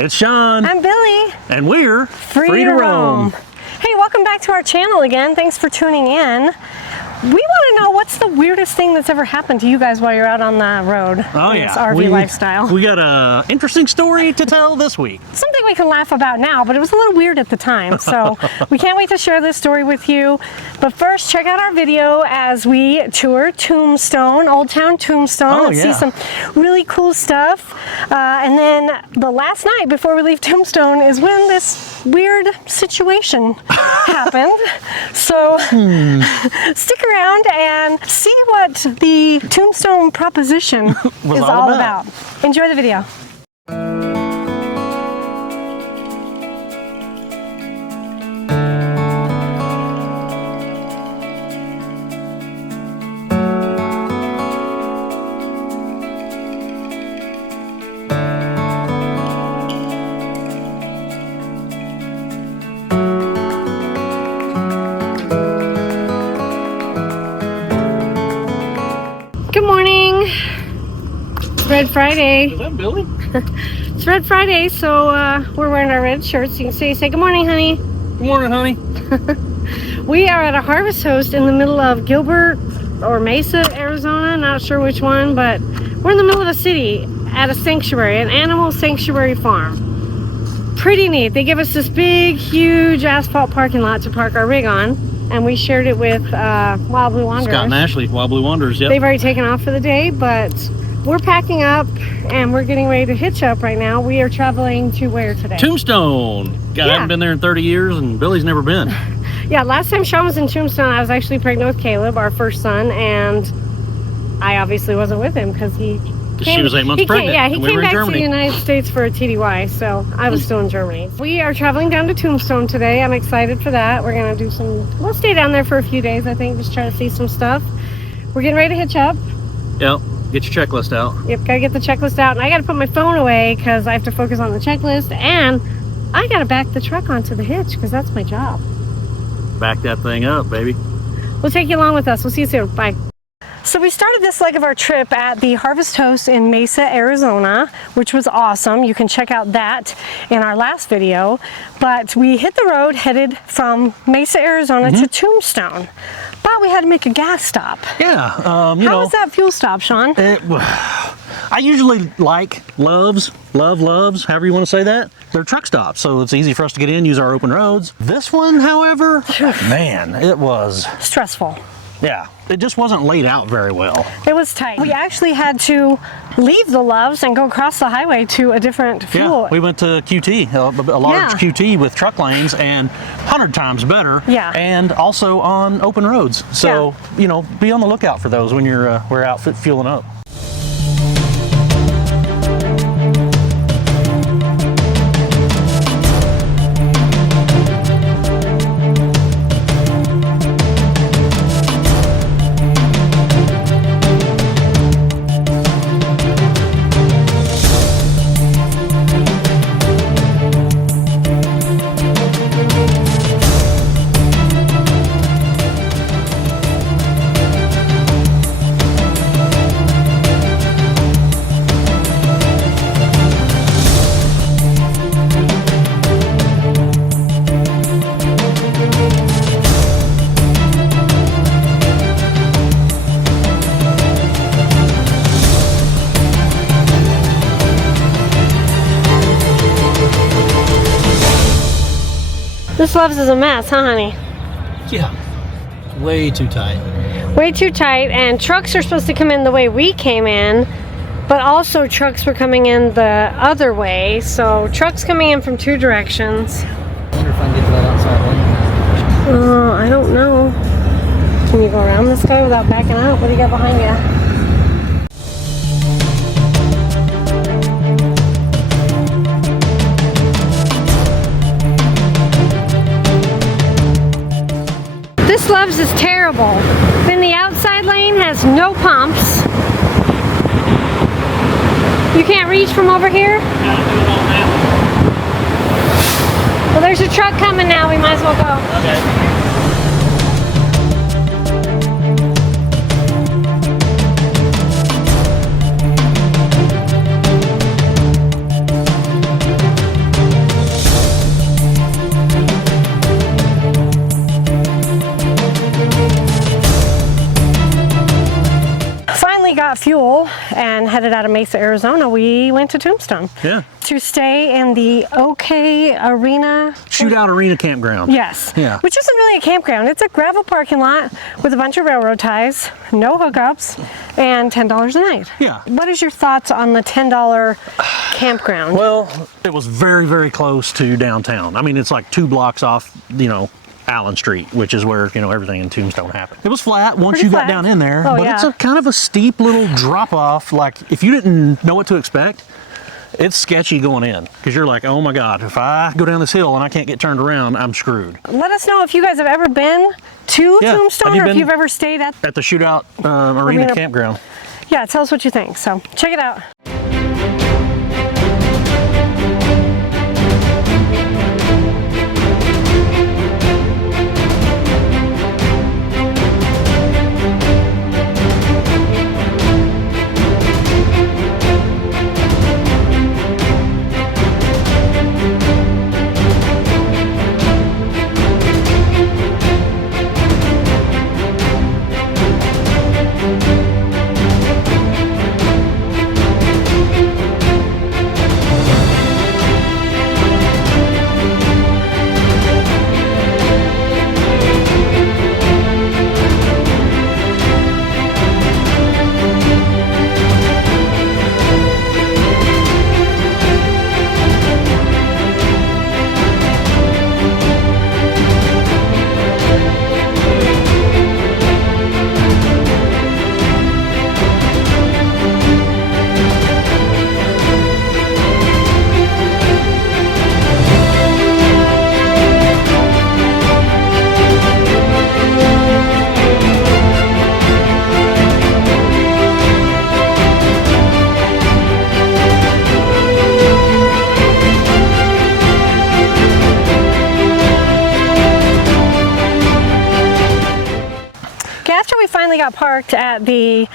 It's Sean. I'm Billy. And we're Free to Roam. Hey, welcome back to our channel again. Thanks for tuning in. We want to know what's the weirdest thing that's ever happened to you guys while you're out on the road. Oh yeah, this RV lifestyle. We got an interesting story to tell this week. Something we can laugh about now, but it was a little weird at the time. So we can't wait to share this story with you. But first, check out our video as we tour Tombstone, Old Town Tombstone. Oh, yeah. See some really cool stuff. And then the last night before we leave Tombstone is when this weird situation happened. So stick around and see what the Tombstone proposition is all about. Enjoy the video. Good morning. It's Red Friday. Is that Billy? It's Red Friday, so we're wearing our red shirts. You can say good morning, honey. Good morning, honey. We are at a harvest host in the middle of Gilbert or Mesa, Arizona. Not sure which one, but we're in the middle of the city at a sanctuary, an animal sanctuary farm. Pretty neat. They give us this big, huge asphalt parking lot to park our rig on. And we shared it with Wild Blue Wanderers. Scott and Ashley, Wild Blue Wanderers, yep. They've already taken off for the day, but we're packing up and we're getting ready to hitch up right now. We are traveling to where today? Tombstone. God, I haven't been there in 30 years and Billy's never been. Yeah, last time Sean was in Tombstone, I was actually pregnant with Caleb, our first son, and I obviously wasn't with him because she was 8 months pregnant. Yeah, he came back to the United States for a TDY, so I was still in Germany. We are traveling down to Tombstone today. I'm excited for that. We're going to do we'll stay down there for a few days, I think, just try to see some stuff. We're getting ready to hitch up. Yep, get your checklist out. Yep, got to get the checklist out, and I got to put my phone away because I have to focus on the checklist, and I got to back the truck onto the hitch because that's my job. Back that thing up, baby. We'll take you along with us. We'll see you soon. Bye. So we started this leg of our trip at the Harvest Host in Mesa, Arizona, which was awesome. You can check out that in our last video. But we hit the road headed from Mesa, Arizona to Tombstone. But we had to make a gas stop. Yeah. How was that fuel stop, Sean? I usually loves, however you want to say that. They're truck stops, so it's easy for us to get in, use our open roads. This one, however, man, it was stressful. Yeah, it just wasn't laid out very well. It was tight. We actually had to leave the Loves and go across the highway to a different fuel. Yeah, we went to QT, a large QT with truck lanes, and 100 times better. Yeah. And also on open roads. So, you know, be on the lookout for those when we're out fueling up. This Loves is a mess, huh, honey? Yeah, way too tight. Way too tight, and trucks are supposed to come in the way we came in, but also trucks were coming in the other way, so trucks coming in from two directions. I wonder if I can get to that outside lane. I don't know. Can you go around this guy without backing out? What do you got behind you? This Loves is terrible. Then the outside lane has no pumps. You can't reach from over here? Well, there's a truck coming now. We might as well go. Okay. headed out of Mesa, Arizona, we went to Tombstone. Yeah. To stay in the OK Arena. Shootout Arena campground. Yes. Yeah. Which isn't really a campground. It's a gravel parking lot with a bunch of railroad ties, no hookups, and $10 a night. Yeah. What is your thoughts on the $10 campground? Well, it was very, very close to downtown. I mean, it's like 2 blocks off, you know, Allen Street, which is where, you know, everything in Tombstone happened. It was flat once you got down in there, Oh, but yeah. it's a kind of a steep little drop off. Like, if you didn't know what to expect, it's sketchy going in, because you're like, oh my God, if I go down this hill and I can't get turned around, I'm screwed. Let us know if you guys have ever been to Yeah. Tombstone, Have you or if been you've ever stayed at. the Shootout Arena campground. Yeah, tell us what you think. So check it out. After we finally got parked at the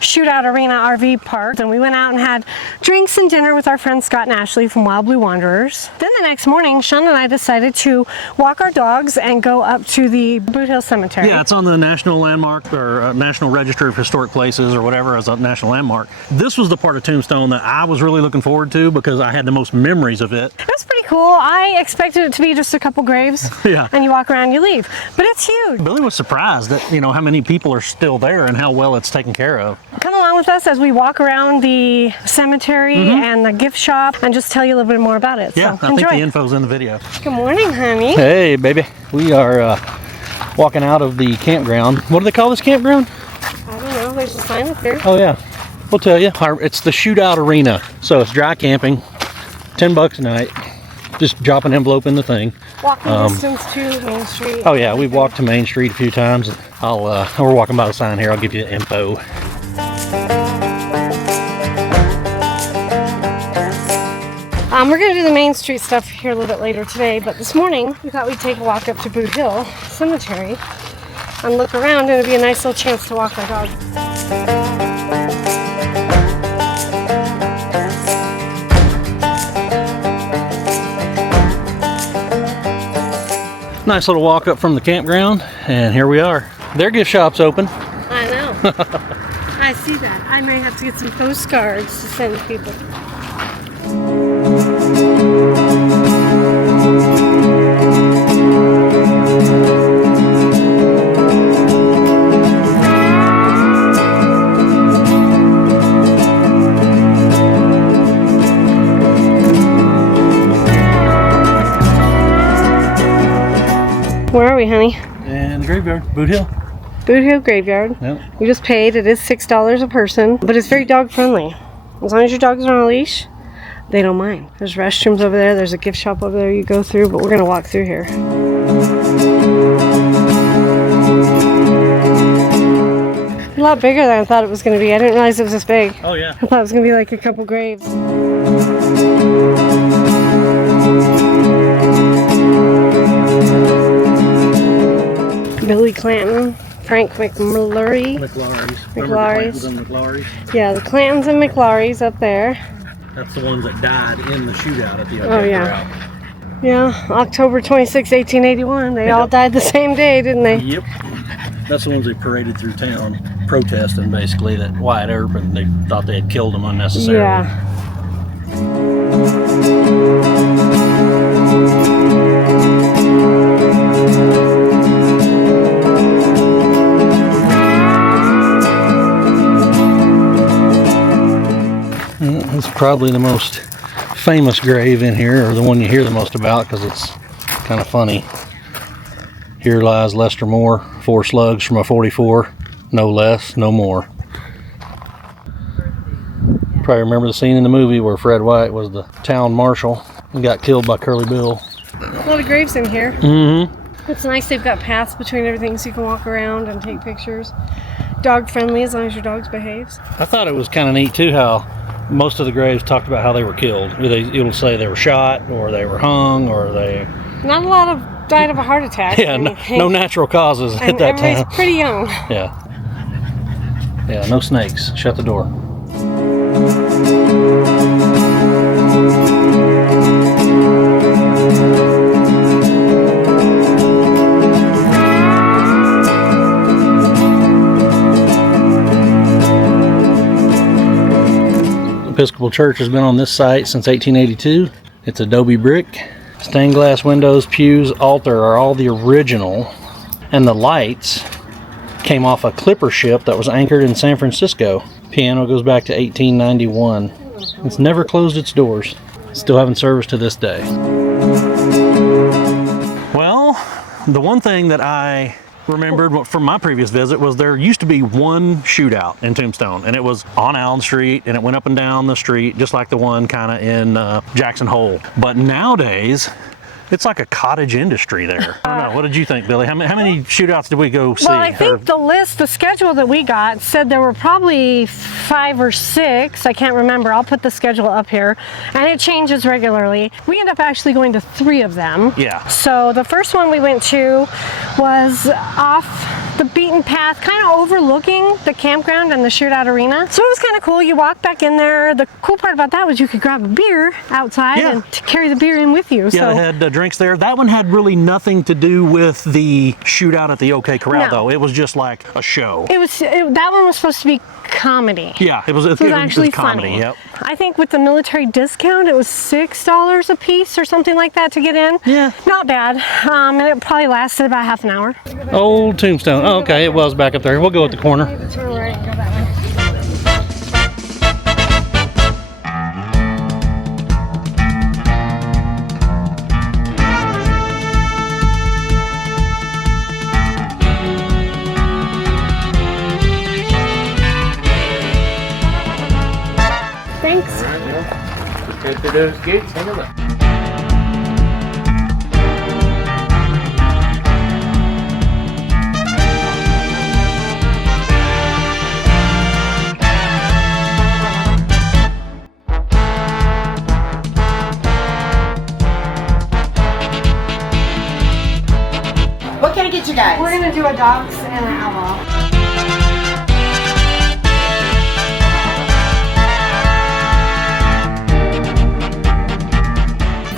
Shootout Arena RV park, and we went out and had drinks and dinner with our friends Scott and Ashley from Wild Blue Wanderers. Then the next morning, Sean and I decided to walk our dogs and go up to the Boothill Cemetery. Yeah, it's on the National Landmark, or National Register of Historic Places, or whatever, as a national landmark. This was the part of Tombstone that I was really looking forward to, because I had the most memories of it. It was pretty cool. I expected it to be just a couple graves. Yeah. And you walk around, you leave. But it's huge. Billy was surprised that, you know, how many people are still there and how well it's taken care of. Come along with us as we walk around the cemetery and the gift shop and just tell you a little bit more about it. Yeah, so I enjoy. think the info's in the video. Good morning, honey. Hey, baby. We are walking out of the campground. What do they call this campground? I don't know. There's a sign up there. Oh, yeah. We'll tell you. It's the Shootout Arena. So it's dry camping, $10 a night. Just drop an envelope in the thing. Walking distance to Main Street. Oh, yeah. We've walked to Main Street a few times. We're walking by the sign here. I'll give you the info. We're going to do the Main Street stuff here a little bit later today, but this morning we thought we'd take a walk up to Boothill Cemetery and look around, and it'd be a nice little chance to walk our dog. Nice little walk up from the campground, and here we are. Their gift shop's open. I know. I see that. I may have to get some postcards to send to people. Where are we, honey? And the graveyard, Boothill. Boothill Graveyard. Yep. We just paid. It is $6 a person, but it's very dog friendly. As long as your dog's on a leash, they don't mind. There's restrooms over there. There's a gift shop over there you go through, but we're gonna walk through here. A lot bigger than I thought it was gonna be. I didn't realize it was this big. Oh, yeah. I thought it was gonna be like a couple graves. Billy Clanton, Frank McMurray. McLaury's. Yeah, the Clantons and McLaurys up there. That's the ones that died in the shootout at the OK Oh, yeah. Yeah, October 26, 1881. They all died the same day, didn't they? Yep. That's the ones they paraded through town, protesting basically that Wyatt Earp, and they thought they had killed him unnecessarily. Yeah. It's probably the most famous grave in here, or the one you hear the most about, because it's kind of funny. Here lies Lester Moore, 4 slugs from a 44, no less, no more. Probably remember the scene in the movie where Fred White was the town marshal and got killed by Curly Bill. A lot of graves in here. Mm-hmm. It's nice they've got paths between everything so you can walk around and take pictures. Dog friendly as long as your dog behaves. I thought it was kind of neat too how most of the graves talked about how they were killed. It'll say they were shot, or they were hung, or they... Not a lot of died of a heart attack. Yeah, no natural causes at that time. Everybody's pretty young. Yeah. Yeah, no snakes. Shut the door. Episcopal Church has been on this site since 1882. It's adobe brick. Stained glass windows, pews, altar are all the original. And the lights came off a clipper ship that was anchored in San Francisco. Piano goes back to 1891. It's never closed its doors. Still having service to this day. Well, the one thing that I remembered from my previous visit was there used to be one shootout in Tombstone, and it was on Allen Street, and it went up and down the street just like the one kind of in Jackson Hole. But nowadays it's like a cottage industry there. I don't know. What did you think, Billy? How many shootouts did we go see? Well, I think the schedule that we got said there were probably 5 or 6. I can't remember. I'll put the schedule up here. And it changes regularly. We end up actually going to 3 of them. Yeah. So the first one we went to was off the beaten path, kind of overlooking the campground and the shootout arena. So it was kind of cool. You walk back in there. The cool part about that was you could grab a beer outside and carry the beer in with you. Yeah, so they had drinks there. That one had really nothing to do with the shootout at the OK Corral, though. It was just like a show. That one was supposed to be comedy. Yeah, it was actually comedy. Funny. Yep. I think with the military discount, it was $6 a piece or something like that to get in. Yeah. Not bad. And it probably lasted about half an hour. Old Tombstone. Oh, okay, it was back up there. We'll go at the corner. Turn right and go that way. Thanks. Get to those gates, hang on. What can I get you guys? We're gonna do a dogs and an outlaw.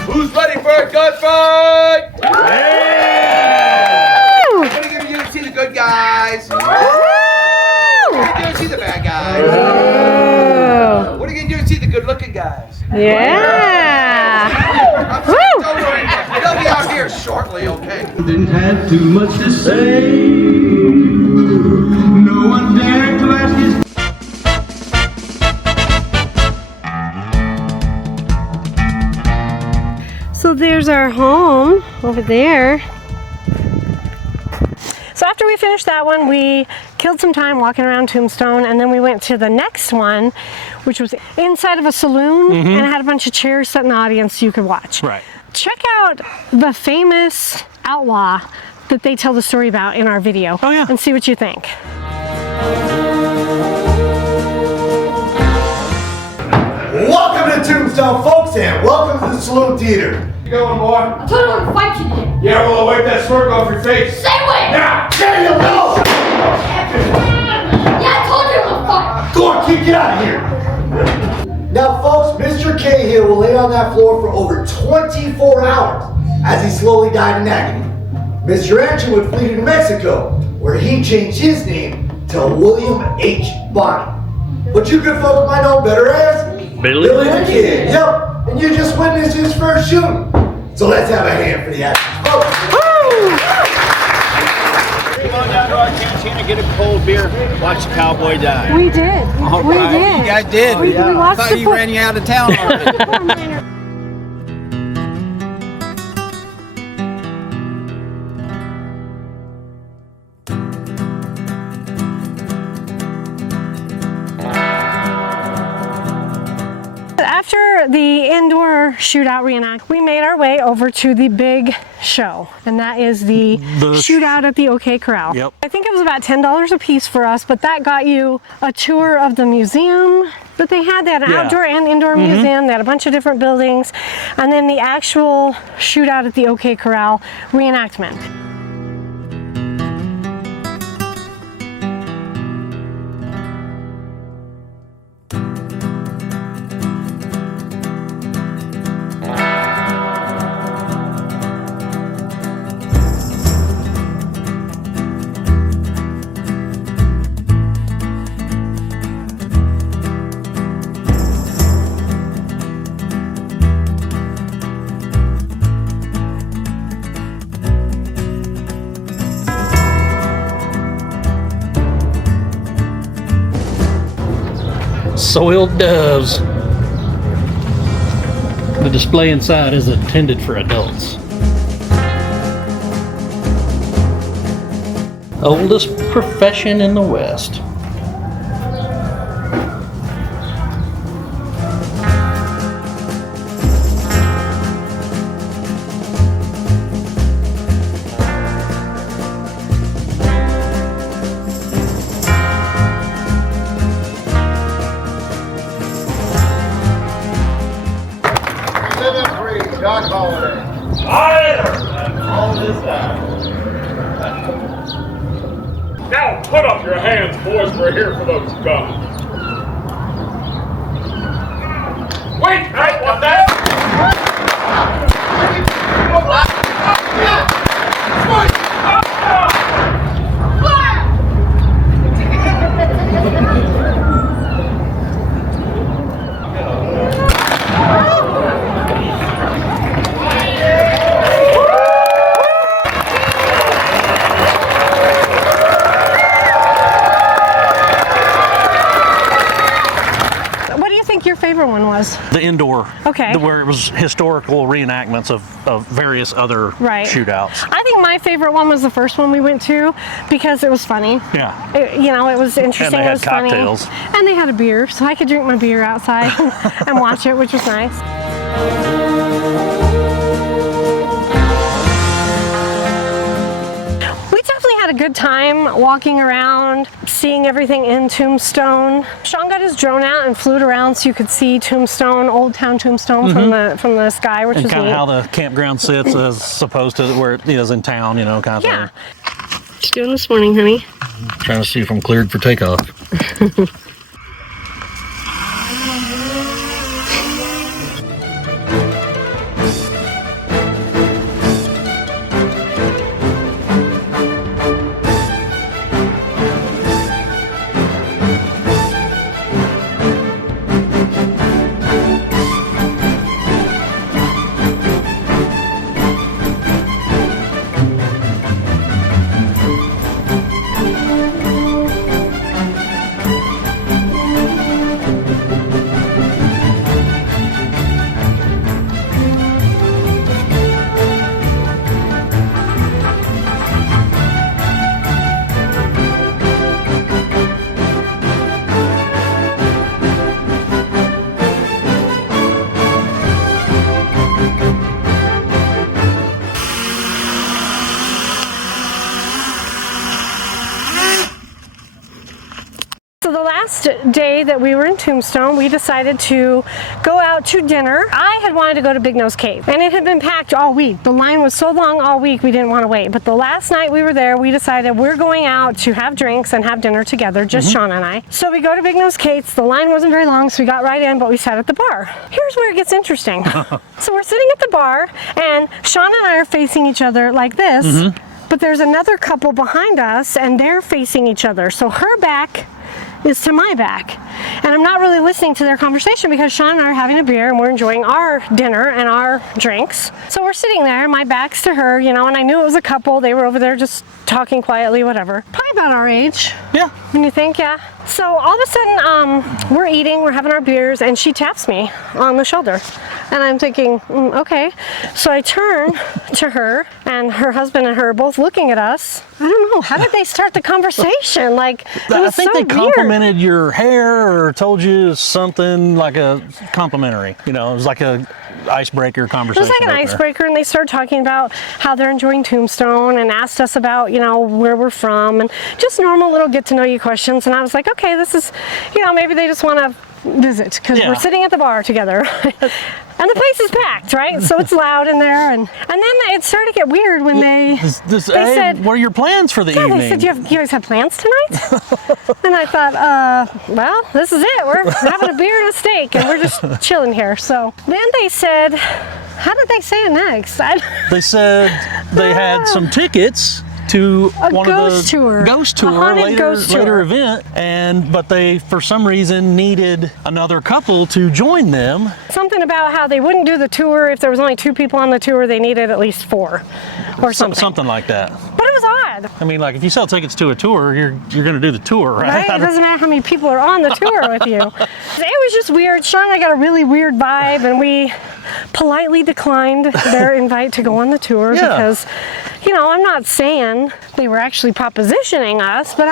Who's ready for a gunfight? Yeah! What are you gonna do to see the good guys? What are you gonna do to see the bad guys? Oh. What are you gonna do to see the good-looking guys? Yeah! Don't worry, they'll be out here shortly, okay? Didn't have too much to say. No one dared to ask his. So there's our home over there. So after we finished that one, we killed some time walking around Tombstone, and then we went to the next one, which was inside of a saloon, and it had a bunch of chairs set in the audience so you could watch. Right. Check out the famous outlaw that they tell the story about in our video. Oh, yeah. And see what you think. Welcome to Tombstone, folks, and welcome to the Saloon Theater. You going, boy? I told you to fight you did. Yeah, well, I'll wipe that smirk off your face. Stay away! Now! Daniel, no! Yeah, I told you to fight. Go on, kid, get out of here. Now, folks, Mr. Cahill will lay on that floor for over 24 hours as he slowly died in agony. Mr. Anchin would flee to New Mexico, where he changed his name to William H. Bonney. But you good folks might know better as Billy the Kid. Yep, and you just witnessed his first shooting. So let's have a hand for the action, folks. Come on down to our cantina, get a cold beer, watch the cowboy die. We did. All We right. did. You guys did. We watched I thought the you ran you out of town already. After the indoor shootout reenact, we made our way over to the big show, and that is the shootout at the OK Corral. Yep. I think it was about $10 a piece for us, but that got you a tour of the museum that they had. They had an outdoor and indoor museum. They had a bunch of different buildings, and then the actual shootout at the OK Corral reenactment. Soiled doves. The display inside is intended for adults. Oldest profession in the West. Now put up your hands, boys. We're here for those guns. Wait, wait, what that? Favorite one was? The indoor. Okay. Where it was historical reenactments of various other shootouts. I think my favorite one was the first one we went to because it was funny. Yeah. It was interesting. And they had it was cocktails. Funny. And they had a beer, so I could drink my beer outside and watch it, which was nice. Had a good time walking around, seeing everything in Tombstone. Sean got his drone out and flew it around so you could see Tombstone, Old Town Tombstone from the sky, which is neat. And kind of how the campground sits as opposed to where it is in town, you know, kind of thing. What you doing this morning, honey? Trying to see if I'm cleared for takeoff. Day that we were in Tombstone, we decided to go out to dinner. I had wanted to go to Big Nose Cave, and it had been packed all week. The line was so long all week we didn't want to wait. But the last night we were there, we decided we're going out to have drinks and have dinner together, just Sean and I. So we go to Big Nose Cave's. The line wasn't very long, so we got right in, but we sat at the bar. Here's where it gets interesting. So we're sitting at the bar, and Sean and I are facing each other like this. but there's another couple behind us and they're facing each other. So her back is to my back. And I'm not really listening to their conversation because Sean and I are having a beer and we're enjoying our dinner and our drinks. So we're sitting there, my back's to her, you know, and I knew it was a couple. They were over there just talking quietly, whatever. Probably about our age. Yeah. When you think, yeah. So all of a sudden, we're eating, we're having our beers, and she taps me on the shoulder. And I'm thinking, okay. So I turn to her, and her husband and her are both looking at us. I don't know, how did they start the conversation? Like, it was I think so they weird. complimented your hair or told you something like a complimentary. You know, it was like a icebreaker It conversation. was like an right there. icebreaker, and they started talking about how they're enjoying Tombstone and asked us about, you know, where we're from and just normal little get to know you questions. And I was like, okay, this is, you know, maybe they just want to visit because we're sitting at the bar together. And the place is packed, right? So it's loud in there. And then it started to get weird when they Hey, said, what are your plans for the evening? they said, you guys have plans tonight? And I thought, well, this is it. We're having a beer and a steak and we're just chilling here. So then they said, how did they say it next? They said they had some tickets to one of the ghost tour later event, but they for some reason needed another couple to join them. Something about how they wouldn't do the tour if there was only 2 people on the tour. They needed at least 4 or something. Something like that. But it was odd. I mean, like if you sell tickets to a tour, you're going to do the tour, right? Right? It doesn't matter how many people are on the tour with you. It was just weird. Sean and I got a really weird vibe, and we politely declined their invite to go on the tour because, you know, I'm not saying they were actually propositioning us, but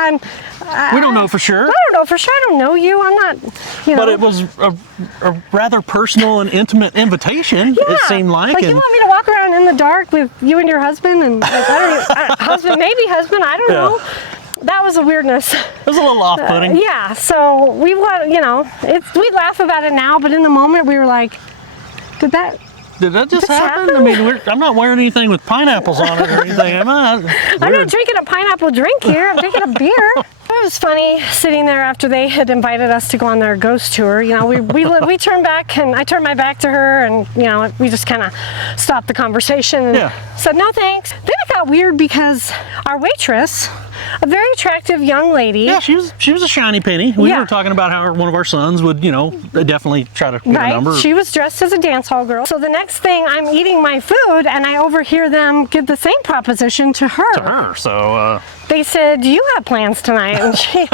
we don't know for sure. I don't know for sure. I don't know you. I'm not, you know. But it was a rather personal and intimate invitation, it seemed like. Like, you want me to walk around in the dark with you and your husband? And like, maybe husband, I don't know. That was a weirdness. It was a little off-putting. Yeah, so we want, you know, we laugh about it now, but in the moment we were like, did that just happen? I mean, I'm not wearing anything with pineapples on it or anything, am I? I'm not drinking a pineapple drink here. I'm drinking a beer. It was funny sitting there after they had invited us to go on their ghost tour. You know, we turned back, and I turned my back to her, and, you know, we just kind of stopped the conversation and said, no thanks. Then it got weird because our waitress, a very attractive young lady. Yeah, she was a shiny penny. We were talking about how one of our sons would, you know, definitely try to get a number. She was dressed as a dance hall girl. So the next thing, I'm eating my food, and I overhear them give the same proposition to her. So they said, do you have plans tonight? And she kind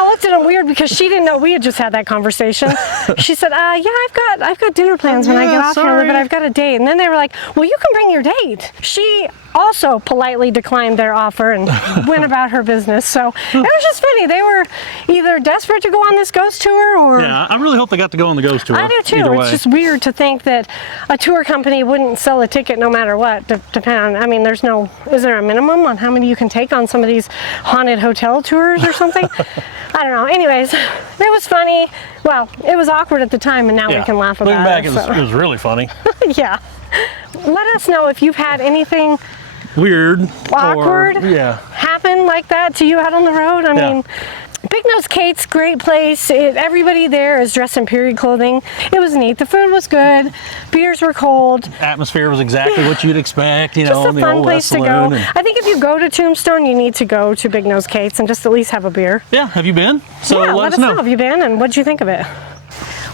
of looked at them weird because she didn't know we had just had that conversation. She said, yeah, I've got dinner plans when I get off here, but I've got a date. And then they were like, well, you can bring your date. She also politely declined their offer and went about her business. So it was just funny. They were either desperate to go on this ghost tour or... Yeah, I really hope they got to go on the ghost tour. I do too. It's just weird to think that a tour company wouldn't sell a ticket no matter what. Depend. I mean, is there a minimum on how many you can take on some of these haunted hotel tours or something? I don't know. Anyways, it was funny. Well, it was awkward at the time, and now we can laugh about it. Looking back, it was really funny. Yeah. Let us know if you've had anything weird, awkward happen like that to you out on the road. I mean, Big Nose Kate's great place. Everybody there is dressed in period clothing. It was neat. The food was good. Beers were cold. Atmosphere was exactly what you'd expect, you know, just in a the fun old place West to Saloon. go. I think if you go to Tombstone, you need to go to Big Nose Kate's and just at least have a beer. Yeah, have you been? So let us know. Have you been, and what'd you think of it?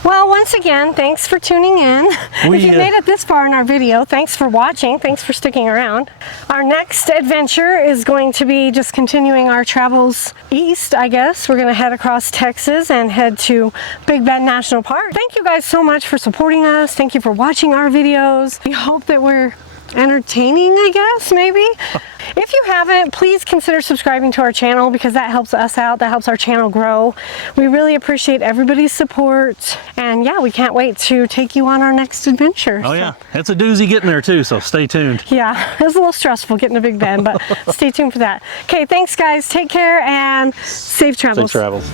Well, once again, thanks for tuning in. If you made it this far in our video, thanks for watching. Thanks for sticking around. Our next adventure is going to be just continuing our travels east, I guess. We're going to head across Texas and head to Big Bend National Park. Thank you guys so much for supporting us. Thank you for watching our videos. We hope that we're entertaining, I guess, maybe. If you haven't, please consider subscribing to our channel because that helps us out. That helps our channel grow. We really appreciate everybody's support. And yeah, we can't wait to take you on our next adventure. Oh yeah, it's a doozy getting there too, so stay tuned. Yeah, it was a little stressful getting to Big Bend, but stay tuned for that. Okay, thanks guys. Take care and safe travels. Safe travels.